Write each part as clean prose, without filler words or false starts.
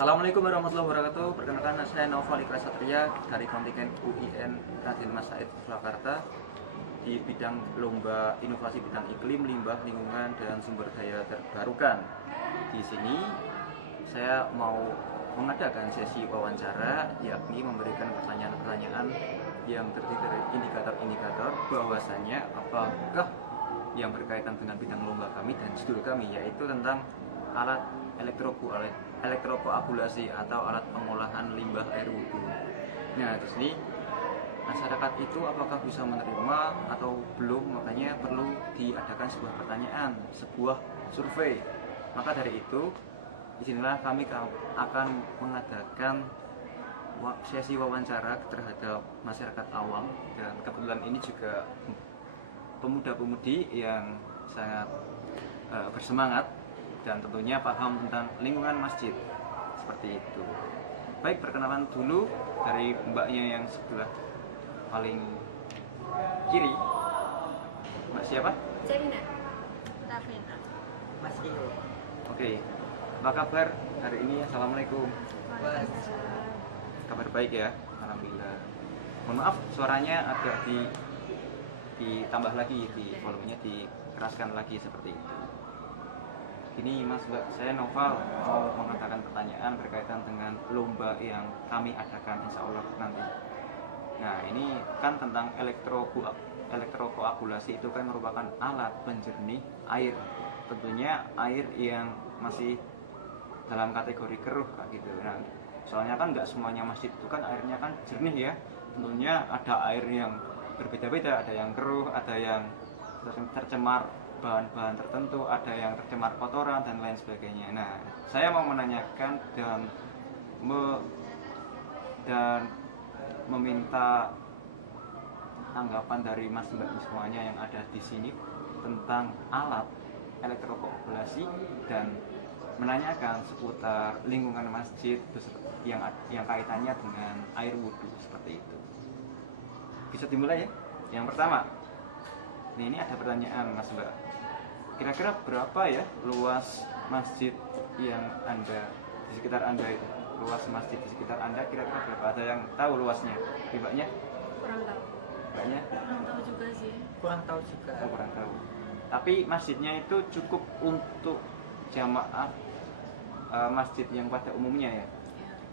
Assalamualaikum warahmatullahi wabarakatuh. Perkenalkan, saya Noval Ikhlas Satria dari kontingen UIN Raden Mas Said Surakarta di bidang lomba inovasi bidang iklim, limbah, lingkungan, dan sumber daya terbarukan. Di sini saya mau mengadakan sesi wawancara, yakni memberikan pertanyaan-pertanyaan yang terdiri dari indikator-indikator bahwasanya apakah yang berkaitan dengan bidang lomba kami dan judul kami, yaitu tentang alat elektrokoagulasi atau alat pengolahan limbah air wudhu. Nah, di sini masyarakat itu apakah bisa menerima atau belum, makanya perlu diadakan sebuah pertanyaan, sebuah survei. Maka dari itu, disinilah kami akan mengadakan sesi wawancara terhadap masyarakat awam, dan kebetulan ini juga pemuda-pemudi yang sangat bersemangat dan tentunya paham tentang lingkungan masjid, seperti itu. Baik, perkenalan dulu dari mbaknya yang sebelah paling kiri. Mbak siapa? Celina. Rafina. Mas Iyo. Oke, apa kabar hari ini? Assalamualaikum. Waalaikumsalam. Kabar baik ya, alhamdulillah. Mohon maaf suaranya agak ditambah lagi, di volumenya dikeraskan lagi seperti itu. Ini Mas Mbak, saya Noval mau mengatakan pertanyaan berkaitan dengan lomba yang kami adakan insya Allah nanti. Nah, ini kan tentang elektrokoagulasi, itu kan merupakan alat penjernih air. Tentunya air yang masih dalam kategori keruh gitu. Nah, soalnya kan nggak semuanya masjid itu kan airnya kan jernih ya. Tentunya ada air yang berbeda-beda, ada yang keruh, ada yang tercemar bahan-bahan tertentu, ada yang tercemar kotoran dan lain sebagainya. Nah, saya mau menanyakan dan meminta tanggapan dari Mas Mbak semuanya yang ada di sini tentang alat elektrokoagulasi dan menanyakan seputar lingkungan masjid yang kaitannya dengan air wudhu, seperti itu. Bisa dimulai ya? Yang pertama, ini ada pertanyaan Mas Mbak. Kira-kira berapa ya luas masjid yang Anda, di sekitar Anda itu? Luas masjid di sekitar Anda kira-kira berapa? Ada yang tahu luasnya? Mbaknya? Kurang tahu. Mbaknya? Kurang tahu juga sih. Kurang tahu juga. Oh, kurang tahu. Tapi masjidnya itu cukup untuk jamaah masjid yang pada umumnya ya?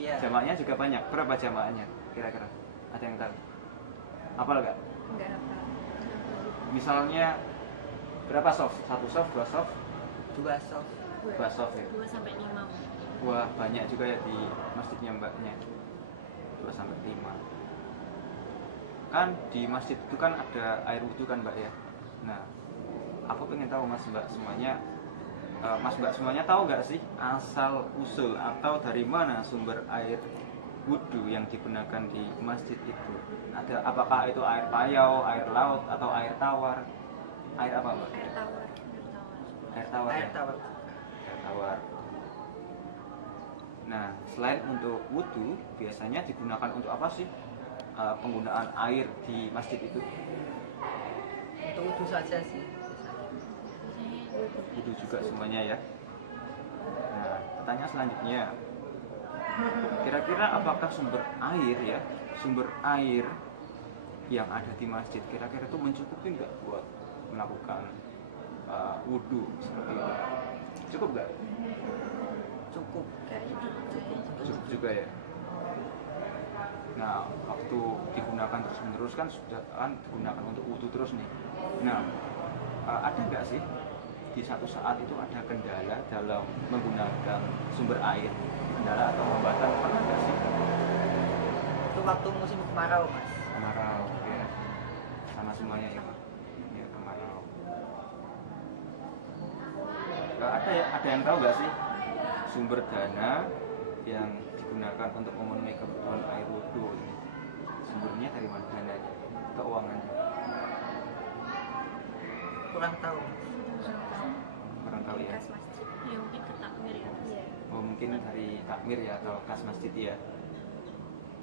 Iya. Jamaahnya juga banyak. Berapa jamaahnya kira-kira? Ada yang tahu? Hafal nggak? Enggak hafal. Misalnya berapa soft? Satu soft, dua soft? Dua soft. Dua soft ya? 2 sampai 5. Wah, banyak juga ya di masjidnya mbaknya. 2 sampai 5. Kan di masjid itu kan ada air wudhu kan mbak ya? Nah, aku pengen tahu Mas Mbak semuanya, tahu nggak sih asal usul atau dari mana sumber air wudhu yang digunakan di masjid itu? Ada, apakah itu air payau, air laut, atau air tawar? Air apa mbak? Air tawar. Air tawar. Air Ya? tawar. Air tawar. Nah, selain untuk wudhu, biasanya digunakan untuk apa sih penggunaan air di masjid itu? Untuk wudhu saja sih. Wudhu juga semuanya ya. Nah, pertanyaan selanjutnya, kira-kira apakah sumber air yang ada di masjid kira-kira itu mencukupi nggak buat melakukan wudhu seperti itu? Cukup nggak? Cukup. Cukup juga ya. Nah, waktu digunakan terus-menerus kan sudah kan digunakan untuk wudhu terus nih. Nah, ada nggak sih di satu saat itu ada kendala dalam menggunakan sumber air, kendala atau hambatan, pernah nggak sih? Itu waktu musim kemarau, Mas. Kemarau ya, sama semuanya ya, ya kemarau. Ada yang tahu nggak sih sumber dana yang digunakan untuk memenuhi kebutuhan air wudhu ini? Sumbernya dari mana dananya, keuangannya? Kurang tahu. Kurang tahu ya. Kas masjid. Ya mungkin ke takmir ya. Iya. Oh, mungkin dari takmir ya atau kas masjid ya.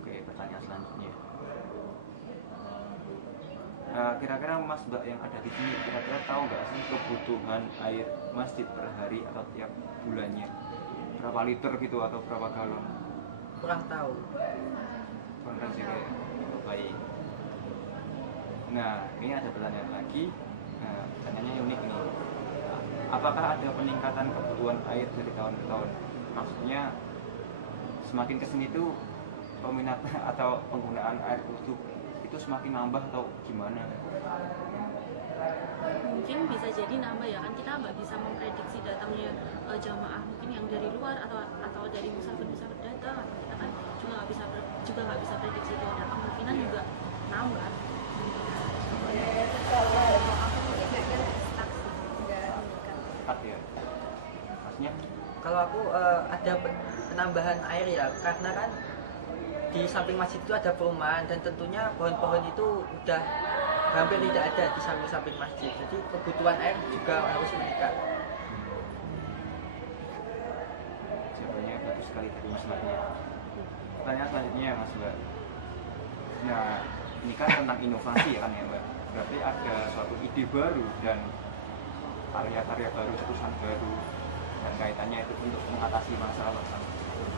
Oke, pertanyaan selanjutnya. Kira-kira Mas Mbak yang ada di sini kira-kira tahu nggak sih kebutuhan air masjid per hari atau tiap bulannya? berapa liter gitu atau berapa galon? Kurang tahu. Konversi kayak baik. Nah, ini ada pertanyaan lagi. Nah, pertanyaannya unik nih. Apakah ada peningkatan kebutuhan air dari tahun ke tahun? Maksudnya semakin kesini tuh peminat atau penggunaan air wudhu itu semakin nambah atau gimana? Mungkin bisa jadi nambah ya kan, kita nggak bisa memprediksi datangnya jamaah mungkin yang dari luar atau dari musafir datang, atau kita kan juga nggak bisa prediksi itu. Nah, kemungkinan juga nambah. Kalau aku mungkin nggak stuck sih, nggak meningkat. Tepat ya. Maksudnya Kalau aku ada penambahan air ya, karena kan di samping masjid itu ada perumahan dan tentunya pohon-pohon itu udah hampir tidak ada di samping-samping masjid. Jadi kebutuhan air juga harus meningkat. jawabannya bagus sekali dari Mas Mbaknya. Pertanyaan selanjutnya Mas Mbak. Nah, ini kan tentang inovasi ya kan ya Mbak. Berarti ada suatu ide baru dan karya-karya baru, terusan baru dan kaitannya itu untuk mengatasi masalah,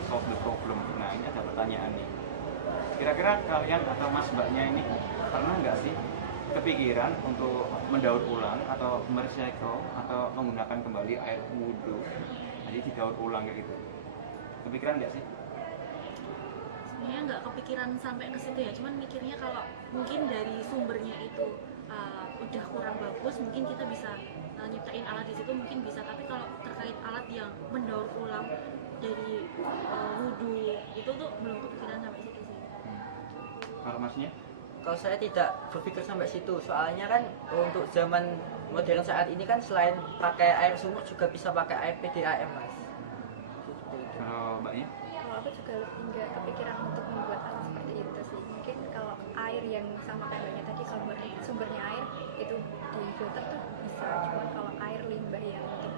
solve the problem. Nah, ini ada pertanyaan nih. Kira-kira kalian atau Mas Mbaknya ini pernah nggak sih kepikiran untuk mendaur ulang atau merecycle atau menggunakan kembali air wudhu, jadi didaur ulang kayak gitu? Kepikiran nggak sih? Sebenarnya nggak kepikiran sampai ke situ ya, cuman mikirnya kalau mungkin dari sumbernya itu udah kurang bagus, mungkin kita bisa nyiptain alat di situ, mungkin bisa. Tapi kalau terkait alat yang mendaur ulang dari wudhu itu tuh belum kepikiran sampai situ sih. Kalau Masnya? Kalau saya tidak berpikir sampai situ, soalnya kan untuk zaman modern saat ini kan selain pakai air sumur juga bisa pakai air PDAM, Mas. Seperti itu. Kalau Mbaknya? Kalau aku juga lebih nggak kepikiran untuk membuat alat seperti itu sih. Mungkin kalau air yang sama kayak mbaknya tadi, kalau sumbernya air itu di filter tuh bisa. Cuma kalau air limbah yang untuk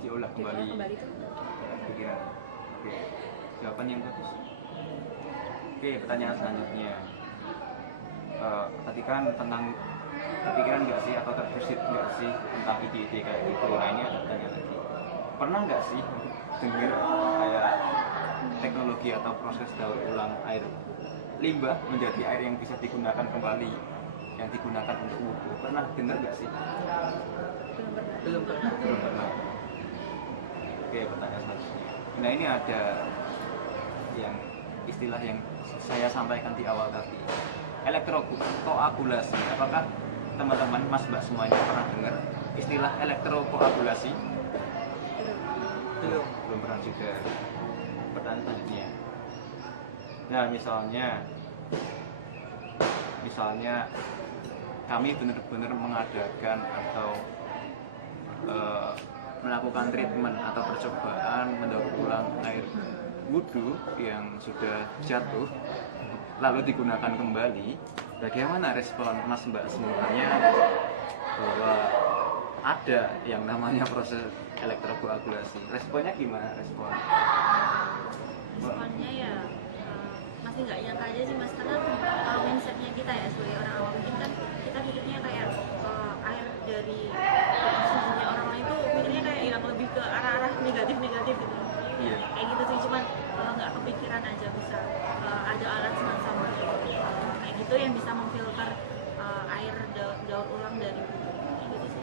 Diolah diolah kembali. kembali tuh Pikiran. Oke. Jawaban yang bagus. Oke, pertanyaan selanjutnya. Tadi kan tentang kepikiran nggak sih atau terbesit nggak sih tentang ide-ide kayak gitu. Nah, ini ada pertanyaan lagi. Pernah nggak sih dengar kayak teknologi atau proses daur ulang air limbah menjadi air yang bisa digunakan kembali, yang digunakan untuk wudhu? Pernah dengar nggak sih? belum pernah. Belum pernah. Belum pernah. Oke, pertanyaan selanjutnya. Nah, ini ada yang istilah yang saya sampaikan di awal tadi, elektrokoagulasi. Apakah teman-teman Mas Mbak semuanya pernah dengar istilah elektrokoagulasi? Belum. Belum pernah juga. Pertanyaan selanjutnya. Nah, misalnya kami benar-benar mengadakan atau melakukan treatment atau percobaan mendaur ulang air wudhu yang sudah jatuh lalu digunakan kembali. Bagaimana respon Mas Mbak semuanya bahwa ada yang namanya proses elektrokoagulasi? Responnya gimana respon? Responnya ya masih nggak nyangka aja sih Mas, karena mindsetnya kita ya sebagai orang awam, mungkin kan kita pikirnya kayak air dari susunya orang lain tuh mikirnya kayak yang lebih ke arah-arah negatif gitu. Iya. Kayak gitu sih, cuman nggak kepikiran aja bisa ada alat semacam kayak gitu yang bisa memfilter air daur ulang dari wudhu. Kayak gitu sih.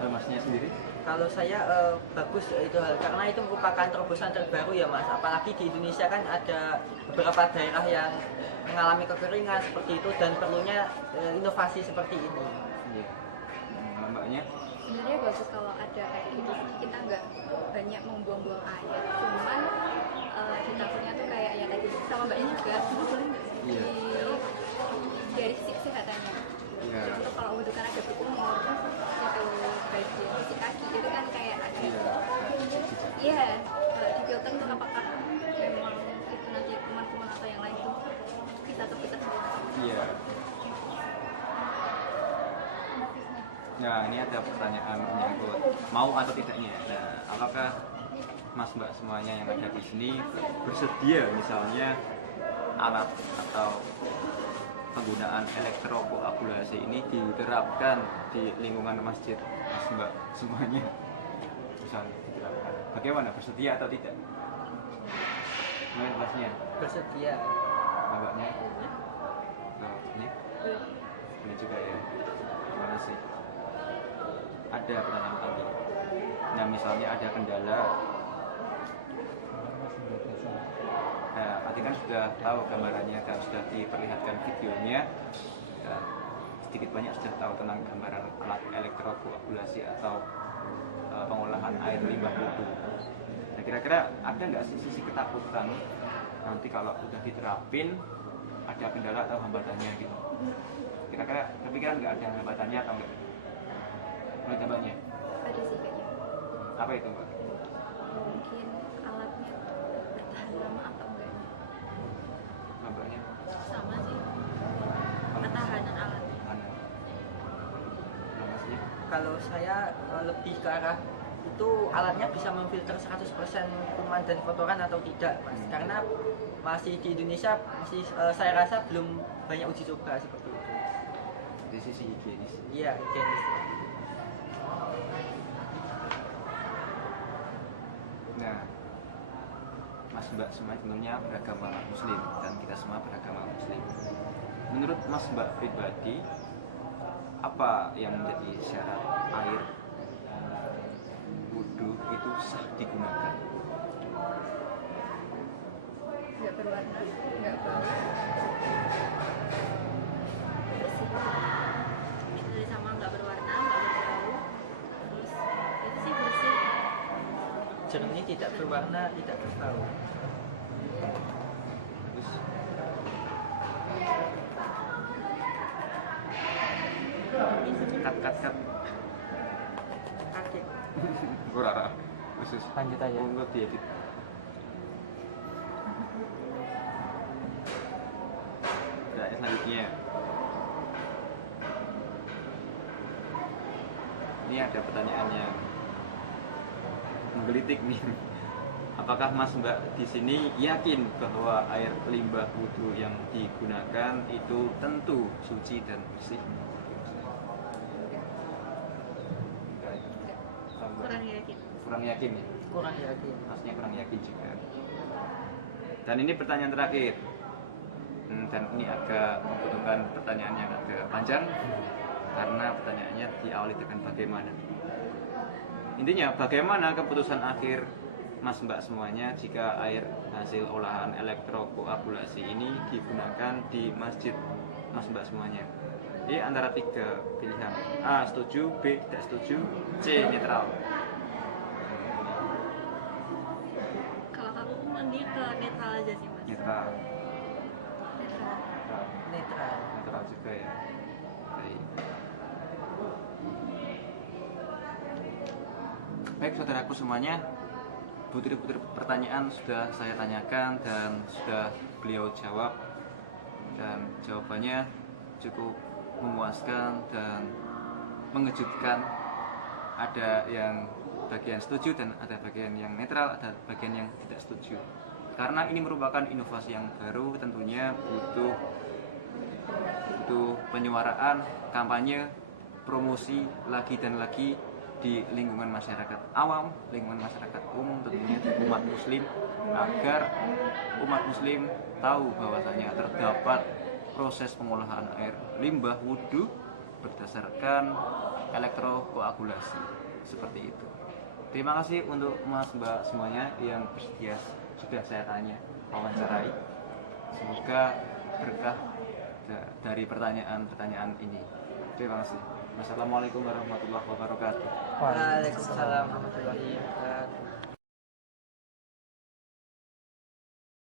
Kalau Masnya sendiri? Kalau saya bagus itu hal, karena itu merupakan terobosan terbaru ya Mas. Apalagi di Indonesia kan ada beberapa daerah yang mengalami kekeringan seperti itu dan perlunya inovasi seperti ini. Iya. Mbaknya? Sebenarnya bagus kalau ada kayak gitu sih, kita nggak banyak membuang-buang air. Cuman di takutnya tuh kayak ya tadi sama mbaknya juga Iya. dari sisi kesehatannya. Iya. Contoh kalau wudhu kan ada berkumur, itu bagian cuci kaki itu kan kayak ada. Iya. Iya, kalau di filter tuh apakah memang itu nanti kuman-kuman atau yang lain itu bisa terfilter semua. Iya. Nah, ini ada pertanyaan menyangkut mau atau tidaknya. Nah, apakah Mas Mbak semuanya yang ada di sini bersedia misalnya alat atau penggunaan elektrokoagulasi ini diterapkan di lingkungan masjid Mas Mbak semuanya? Misalnya diterapkan. bagaimana, bersedia atau tidak? Mungkin kelasnya, Bersedia. mbaknya, ini juga ya. Terima kasih. Ada pertanyaan tadi. Nah, misalnya ada kendala. Nah, tadi kan sudah tahu gambarannya dan sudah diperlihatkan videonya. Dan sedikit banyak sudah tahu tentang gambaran alat elektrokoagulasi atau pengolahan air limbah wudhu. Nah, kira-kira ada nggak sih sisi ketakutan nanti kalau udah diterapin ada kendala atau hambatannya gitu? Kira-kira kepikiran nggak ada hambatannya atau enggak? Menurut mbaknya? Ada sih kayaknya. Apa itu mbak? Mungkin alatnya bertahan lama atau enggaknya. Mbaknya? Sama sih, ketahanan alatnya. Mana? Masnya? Kalau saya lebih ke arah itu alatnya bisa memfilter 100% kuman dan kotoran atau tidak, Mas. Karena masih di Indonesia masih saya rasa belum banyak uji coba seperti itu. Dari sisi higienis. Iya, higienis. Nah, Mas Mbak semua tentunya beragama Muslim dan kita semua beragama Muslim. Menurut Mas Mbak pribadi, apa yang menjadi syarat air wudhu itu sah digunakan? Nggak berwarna, nggak bau, bersih. Itu dari sama nggak berwarna, nggak berbau, terus itu sih bersih. Jernih, tidak berwarna, tidak berbau. Terus kat Kaki. kurang khusus Lanjut aja. monggo diedit. Nah, selanjutnya ini ada pertanyaan yang menggelitik nih. Apakah Mas Mbak di sini yakin bahwa air limbah wudhu yang digunakan itu tentu suci dan bersih? Kurang yakin. Kurang yakin ya? Kurang yakin. Maksudnya kurang yakin juga. Dan ini pertanyaan terakhir. Dan ini agak membutuhkan pertanyaan yang agak panjang karena pertanyaannya diawali dengan bagaimana. Intinya bagaimana keputusan akhir Mas Mbak semuanya jika air hasil olahan elektrokoagulasi ini digunakan di masjid Mas Mbak semuanya? Jadi antara 3 pilihan, A setuju, B tidak setuju, C netral. Kalau aku mending ke netral aja sih mas. Netral. Netral. Netral. Netral juga ya. Baik. Baik saudaraku semuanya, butir-butir pertanyaan sudah saya tanyakan dan sudah beliau jawab, dan jawabannya cukup memuaskan dan mengejutkan. Ada yang bagian setuju dan ada bagian yang netral, ada bagian yang tidak setuju. Karena ini merupakan inovasi yang baru, tentunya butuh penyuaraan, kampanye, promosi lagi dan lagi di lingkungan masyarakat awam, lingkungan masyarakat umum, tentunya di umat muslim, agar umat muslim tahu bahwasanya terdapat proses pengolahan air limbah wudhu berdasarkan elektrokoagulasi seperti itu. Terima kasih untuk Mas Mbak semuanya yang bersedia sudah saya tanya, wawancarai. Semoga berkah dari pertanyaan-pertanyaan ini. Terima kasih. Wassalamualaikum warahmatullahi wabarakatuh. Waalaikumsalam warahmatullahi wabarakatuh.